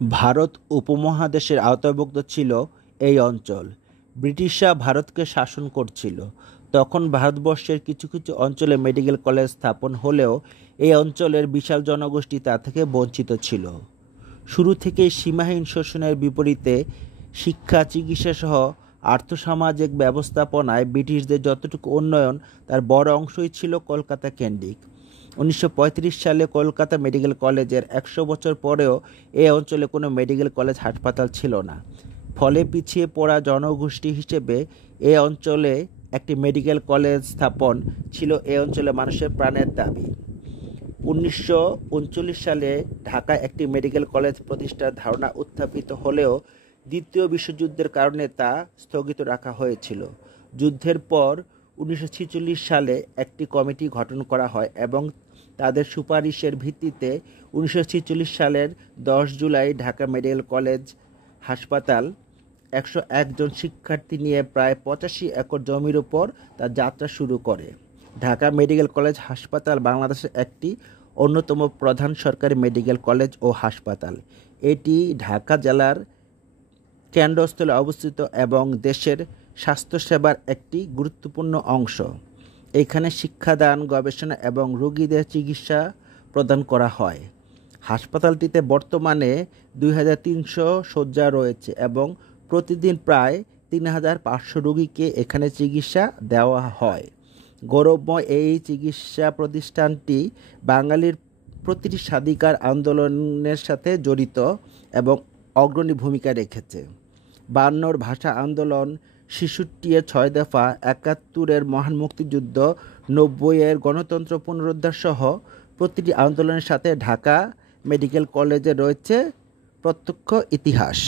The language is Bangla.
ভারত উপমহাদেশের আওতাভুক্ত ছিল এই অঞ্চল। ব্রিটিশরা ভারতকে শাসন করছিল। তখন ভারতবর্ষের কিছু কিছু অঞ্চলে মেডিকেল কলেজ স্থাপন হলেও এই অঞ্চলের বিশাল জনগোষ্ঠী তা থেকে বঞ্চিত ছিল। শুরু থেকেই সীমাহীন শোষণের বিপরীতে শিক্ষা, চিকিৎসাসহ আর্থসামাজিক ব্যবস্থাপনায় ব্রিটিশদের যতটুকু উন্নয়ন তার বড় অংশই ছিল কলকাতা কেন্দ্রিক। 1935 সালে কলকাতা মেডিকেল কলেজের 100 বছর পরেও এ অঞ্চলে কোনো মেডিকেল কলেজ হাসপাতাল ছিল না। ফলে পিছিয়ে পড়া জনগোষ্ঠী হিসেবে এ অঞ্চলে একটি মেডিকেল কলেজ স্থাপন ছিল এ অঞ্চলে মানুষের প্রাণের দাবি। 1939 সালে ঢাকায় একটি মেডিকেল কলেজ প্রতিষ্ঠার ধারণা উত্থাপিত হলেও দ্বিতীয় বিশ্বযুদ্ধের কারণে তা স্থগিত রাখা হয়েছিল। যুদ্ধের পর 1946 সালে একটি কমিটি গঠন করা হয় এবং তাদের সুপারিশের ভিত্তিতে 1946 সালের 10 জুলাই ঢাকা মেডিকেল কলেজ হাসপাতাল 101 জন শিক্ষার্থী নিয়ে প্রায় 85 একর জমির উপর তার যাত্রা শুরু করে। ঢাকা মেডিকেল কলেজ হাসপাতাল বাংলাদেশের একটি অন্যতম প্রধান সরকারি মেডিকেল কলেজ ও হাসপাতাল। এটি ঢাকা জেলার কেন্দ্রস্থলে অবস্থিত এবং দেশের স্বাস্থ্যসেবার একটি গুরুত্বপূর্ণ অংশ। এখানে শিক্ষাদান, গবেষণা এবং রোগীদের চিকিৎসা প্রদান করা হয়। হাসপাতালটিতে বর্তমানে 2300 শয্যা রয়েছে এবং প্রতিদিন প্রায় 3500 রোগীকে এখানে চিকিৎসা দেওয়া হয়। গৌরবময় এই চিকিৎসা প্রতিষ্ঠানটি বাঙালির প্রতিটি স্বাধিকার আন্দোলনের সাথে জড়িত এবং অগ্রণী ভূমিকা রেখেছে। 52 ভাষা আন্দোলন, 66 6 দফা, 71 মহান মুক্তিযুদ্ধ, 90 গণতন্ত্র পুনরুদ্ধার সহ প্রতিটি আন্দোলনের সাথে ঢাকা মেডিকেল কলেজে রয়েছে প্রত্যক্ষ ইতিহাস।